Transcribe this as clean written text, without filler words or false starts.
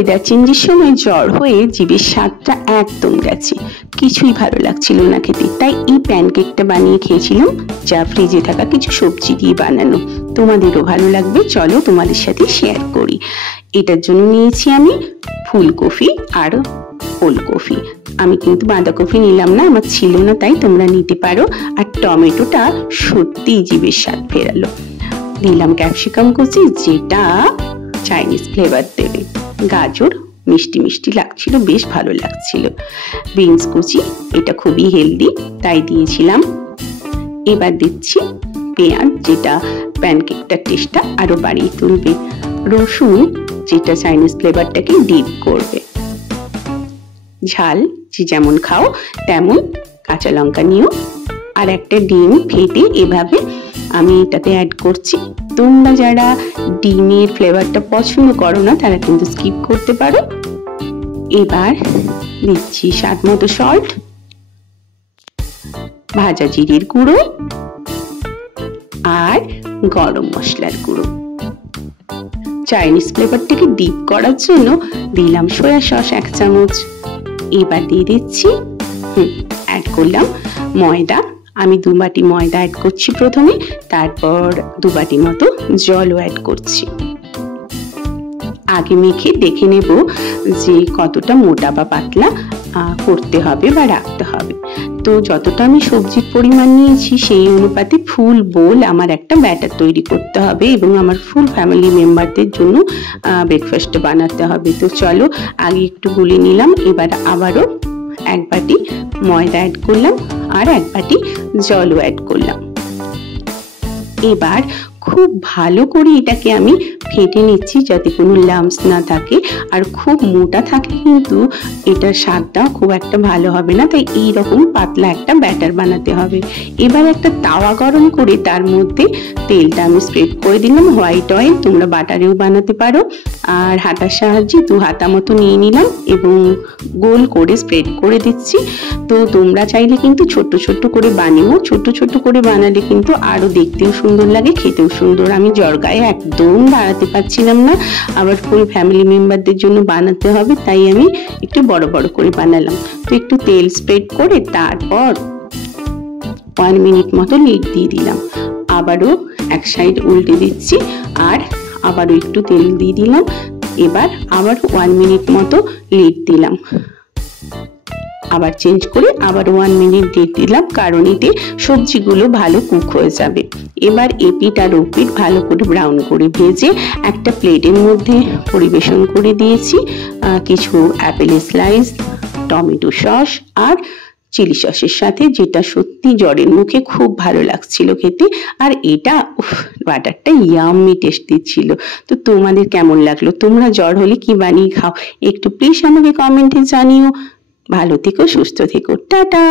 Weather চেঞ্জের সময় জ্বর হয়ে জিভের স্বাদটা একদম গেছে, কিছুই ভালো লাগছিল না খেতে। তাই এই প্যানকেকটা বানিয়ে খেয়েছিলাম, যা ফ্রিজে থাকা কিছু সবজি দিয়ে বানানো। তোমাদেরও ভালো লাগবে, চলো তোমাদের সাথে শেয়ার করি। এটার জন্য নিয়েছি আমি ফুলকপি আর ওলকপি। আমি কিন্তু বাঁধাকপি নিলাম না, আমার ছিল না, তাই তোমরা নিতে পারো। আর টমেটোটা সত্যি জিভের স্বাদ ফেরালো। দিলাম ক্যাপসিকাম কুচি, যেটা চাইনিজ ফ্লেভার দেবে। গাজর মিষ্টি মিষ্টি লাগছিল, বেশ ভালো লাগছিল। বিনস কুচি, এটা খুবই হেলদি, তাই দিয়েছিলাম। এবার দিচ্ছি পেঁয়াজ, যেটা প্যানকেকটার টেস্টটা আরো বাড়িয়ে তুলবে। রসুন, যেটা চাইনিজ ফ্লেভারটাকে ডিপ করবে। ঝাল যে যেমন খাও তেমন, কাঁচা লঙ্কা নিও। আর একটা ডিম ফেটে এভাবে আমি এটাতে অ্যাড করছি। তোমরা যারা ডিমের ফ্লেভারটা পছন্দ করো না তারা কিন্তু স্কিপ করতে পারো। এবার দিচ্ছি স্বাদ মতো সল্ট, ভাজা জিরের গুঁড়ো আর গরম মশলার গুঁড়ো। চাইনিজ ফ্লেভারটাকে ডিপ করার জন্য দিলাম সয়া সস 1 চামচ। এবার দিয়ে দিচ্ছি অ্যাড করলাম ময়দা। আমি 2 বাটি ময়দা অ্যাড করছি প্রথমে, তারপর 2 বাটি মতো জলও অ্যাড করছি। আগে মেখে দেখে নেব যে কতটা মোটা বা পাতলা করতে হবে বা রাখতে হবে। তো যতটা আমি সবজির পরিমাণ নিয়েছি সেই অনুপাতে ফুল বোল আমার একটা ব্যাটার তৈরি করতে হবে, এবং আমার ফুল ফ্যামিলি মেম্বারদের জন্য ব্রেকফাস্ট বানাতে হবে। তো চলো আগে একটু গুলে নিলাম। এবার আবারও 1 বাটি ময়দা অ্যাড করলাম আর 1 বাটি জলও অ্যাড করলাম। এবার খুব ভালো করে এটাকে আমি ফেটে নিচ্ছি যাতে কোনো লাম্পস না থাকে। আর খুব মোটা থাকে কিন্তু এটার স্বাদটাও খুব একটা ভালো হবে না, তাই এইরকম পাতলা একটা ব্যাটার বানাতে হবে। এবার একটা তাওয়া গরম করে তার মধ্যে তেলটা আমি স্প্রেড করে দিলাম, হোয়াইট অয়েল, তোমরা বাটারেও বানাতে পারো। আর হাতার সাহায্যে 2 হাতা মতো নিয়ে নিলাম এবং গোল করে স্প্রেড করে দিচ্ছি। তো তোমরা চাইলে কিন্তু ছোট্ট ছোট্ট করে বানিও, ছোট্ট ছোট্ট করে বানালে কিন্তু আরো দেখতেও সুন্দর লাগে, খেতেও সুন্দর। আমি জ্বর গায়ে একদম দাঁড়াতে পারছিলাম না, আবার ফুল ফ্যামিলি মেম্বারদের জন্য বানাতে হবে, তাই আমি একটু বড় বড় করে বানালাম। তো একটু তেল স্প্রেড করে তারপর 1 মিনিট মতো লিড দিয়ে দিলাম। আবারও এক সাইড উল্টে দিচ্ছি আর আবারও একটু তেল দিয়ে দিলাম। এবার আবার 1 মিনিট মতো লিড দিলাম, আবার চেঞ্জ করে আবার 1 মিনিট দিয়ে দিলাম, কারণ এতে সবজিগুলো ভালো কুক হয়ে যাবে। এবার এপিট আর ওপিট ভালো করে ব্রাউন করে ভেজে একটা প্লেটের মধ্যে পরিবেশন করে দিয়েছি। কিছু অ্যাপেল স্লাইস, টমেটো সস আর চিলি সসের সাথে, যেটা সত্যি জ্বরের মুখে খুব ভালো লাগছিল খেতে। আর এটা বাটারটা ইয়াম্মি টেস্ট দিচ্ছিল। তো তোমাদের কেমন লাগলো? তোমরা জ্বর হলে কি বানিয়ে খাও একটু প্লিজ আমাকে কমেন্টে জানিও। ভালো থেকো, সুস্থ থেকো, টাটা।